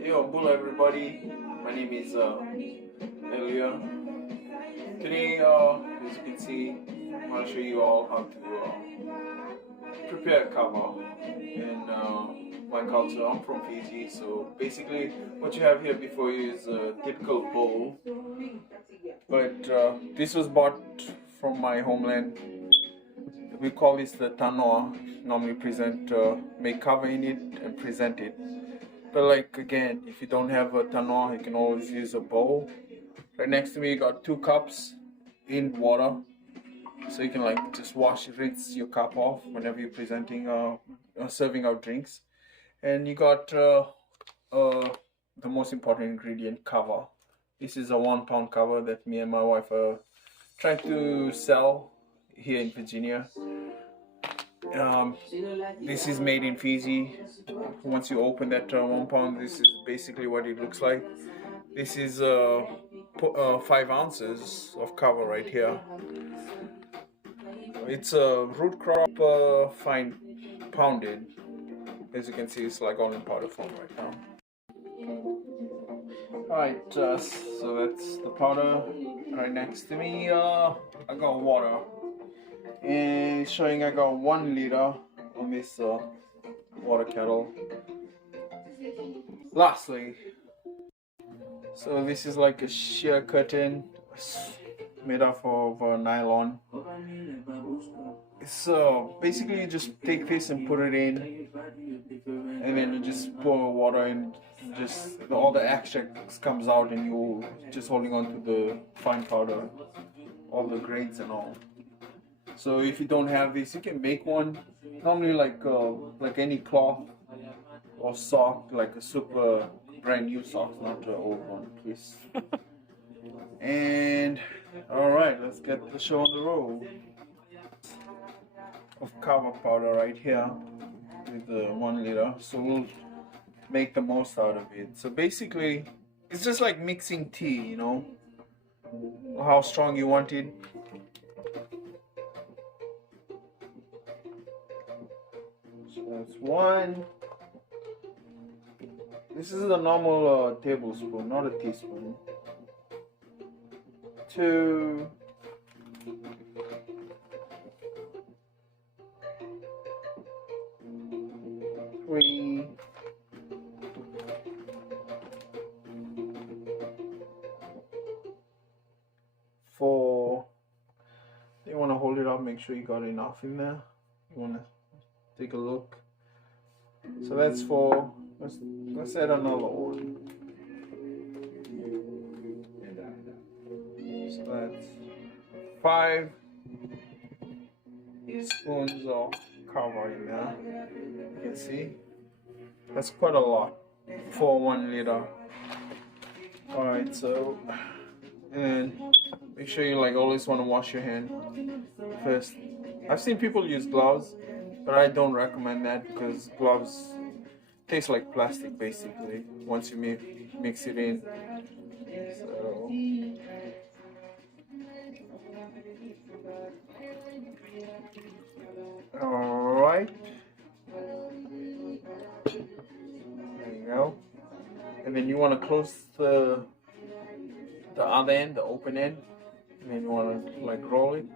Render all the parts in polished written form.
Yo, hello everybody. My name is Elia. Today, as you can see, I'm going to show you all how to prepare kava in my culture. I'm from Fiji, so basically, what you have here before you is a typical bowl. But this was bought from my homeland. We call this the tanoa. Normally make kava in it and present it. But like again, if you don't have a tanoa, you can always use a bowl. Right next to me, you got 2 cups in water, so you can like just rinse your cup off whenever you're presenting, serving out drinks. And you got the most important ingredient, kava. This is a 1 pound kava that me and my wife are trying to sell here in Virginia. This is made in Fiji. Once you open that 1 pound, this is basically what it looks like. This is 5 ounces of kava right here. It's a root crop, fine pounded. As you can see, it's like all in powder form right now. Alright, so that's the powder. Right next to me, I got water. And it's showing I got 1 liter on this water kettle. Lastly, so this is like a sheer curtain made up of nylon. So basically you just take this and put it in, and then you just pour water in, just all the extracts comes out, and you're just holding on to the fine powder, all the grains and all. So if you don't have this, you can make one. Normally like any cloth or sock, like a super brand new sock, not the old one, please. And alright, let's get the show on the road. Of kava powder right here with the 1 liter, so we'll make the most out of it. So basically it's just like mixing tea, you know, how strong you want it. So that's 1. This is a normal tablespoon, not a teaspoon. 2. 3. 4. You want to hold it up, make sure you got enough in there. You want to take a look. So that's 4. Let's add another 1. So that's 5 spoons of kava in there. You can see that's quite a lot for 1 liter. Alright, so and make sure you like always want to wash your hand first. I've seen people use gloves, but I don't recommend that because gloves taste like plastic basically once you mix it in. So alright, there you go. And then you want to close the other end, the open end, and then you want to like roll it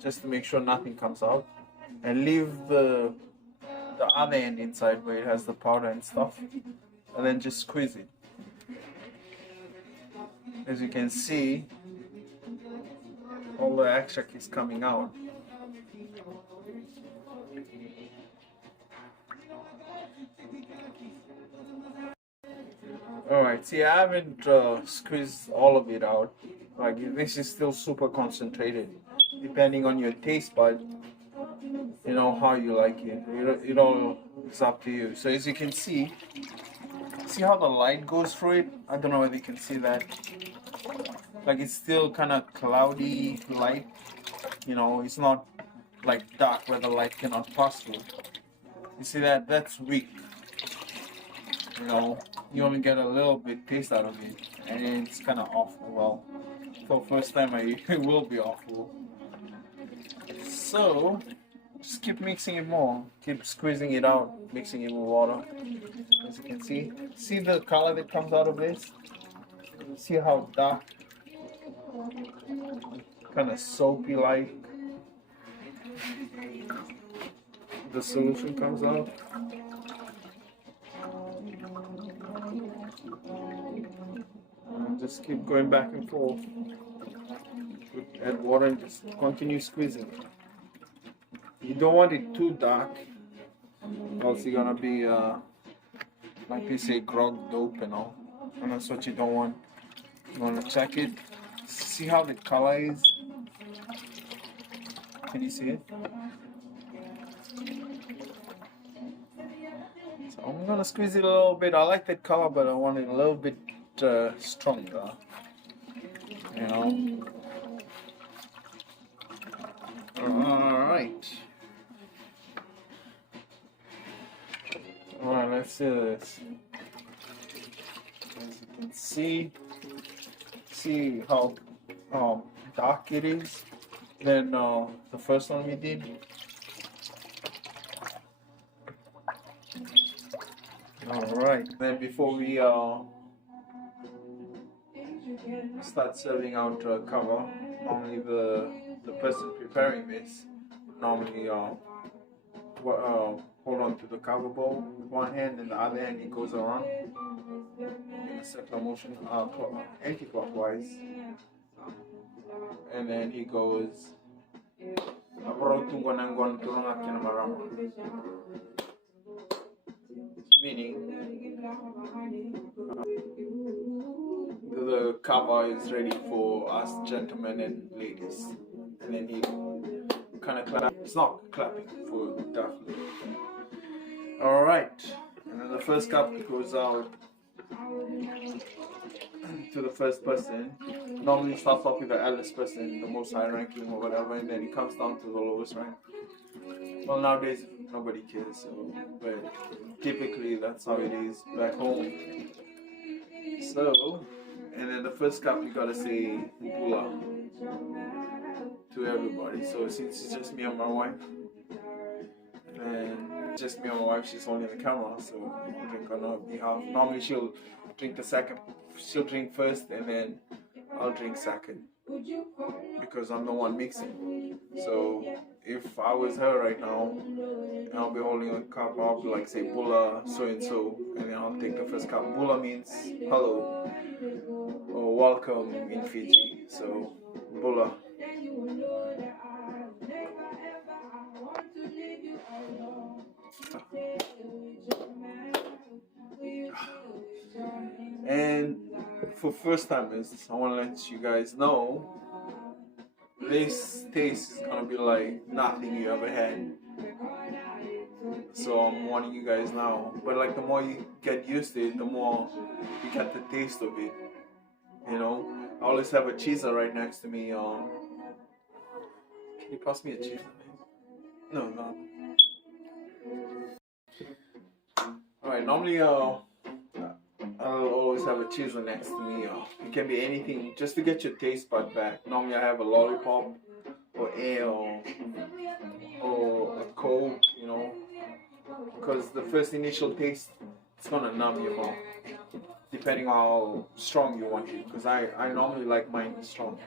just to make sure nothing comes out, and leave the other end inside where it has the powder and stuff, and then just squeeze it. As you can see, all the extract is coming out. Alright, see, I haven't squeezed all of it out. Like, this is still super concentrated. Depending on your taste bud, you know how you like it. It all is up to you. So as you can see how the light goes through it? I don't know whether you can see that. Like, it's still kind of cloudy light. You know, it's not like dark where the light cannot pass through. You see that? That's weak. You know, you only get a little bit taste out of it, and it's kind of awful. Well, for first time, it will be awful. So just keep mixing it more. Keep squeezing it out, mixing it with water. As you can see the color that comes out of this. See how dark, kind of soapy like the solution comes out. Just keep going back and forth. Add water and just continue squeezing. You don't want it too dark, else you're gonna be like they say, grog dope and all. And that's what you don't want. You wanna check it. See how the color is. Can you see it? So I'm gonna squeeze it a little bit. I like that color, but I want it a little bit stronger. You know. Alright. Alright, let's do this. As you can see how dark it is than the first one we did. Alright, then before we start serving out Kava, normally the person preparing this normally hold on to the Kava bowl with one hand, and the other hand he goes around in a circular motion, anti-clockwise, and then he goes meaning the Kava is ready for us gentlemen and ladies, and then he kind of clap. It's not clapping for definitely. Alright, and then the first cup goes out to the first person. Normally it starts off with the eldest person, the most high ranking or whatever, and then it comes down to the lowest rank. Well, nowadays nobody cares, so, but typically that's how it is back home. So, and then the first cup you gotta say Bula to everybody. So since it's just me and my wife, and just me and my wife, she's holding the camera, so I'll drink on her behalf. Normally she'll drink she'll drink first and then I'll drink second, because I'm the one mixing. So if I was her right now, and I'll be holding a cup, I'll be like, say Bula so and so, and then I'll take the first cup. Bula means hello or welcome in Fiji, so Bula. And for first timers, I want to let you guys know this taste is gonna be like nothing you ever had. So I'm warning you guys now. But like the more you get used to it, the more you get the taste of it. You know, I always have a cheeser right next to me. Can you pass me a cheeser? No. Alright, normally I'll always have a cheeser next to me. It can be anything just to get your taste bud back. Normally I have a lollipop or air or a Coke, you know, because the first initial taste, it's gonna numb your mouth depending on how strong you want it, because I normally like mine strong,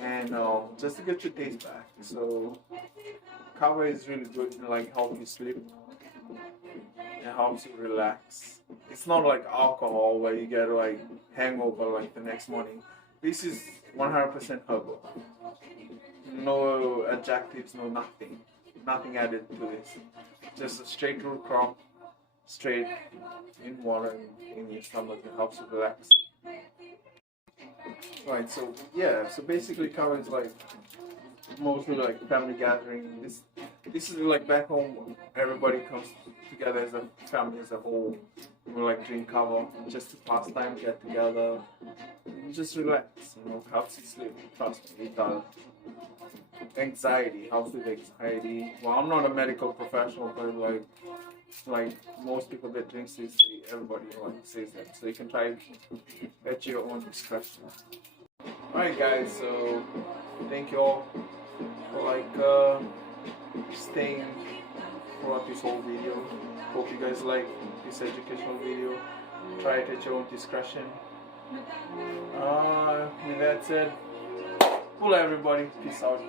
and just to get your taste back. So Kava is really good to like help you sleep. It helps you relax. It's not like alcohol where you get like hangover like the next morning. This is 100% herbal. No adjectives, no nothing. Nothing added to this. Just a straight root crop, straight in water in your stomach. It helps you relax. Right, so yeah, so basically Kava is like mostly like family gathering. This is like back home, everybody comes together as a family as a whole. We like drink Kava just to pass time, get together, and just relax. You know, helps you sleep. Trust me, it does. Anxiety, helps with anxiety. Well, I'm not a medical professional, but like most people that drink this, everybody like says that. So you can try it at your own discretion. Alright guys, so thank you all for like staying throughout this whole video. Hope you guys like this educational video. Try it at your own discretion. With that said, cool everybody. Peace out.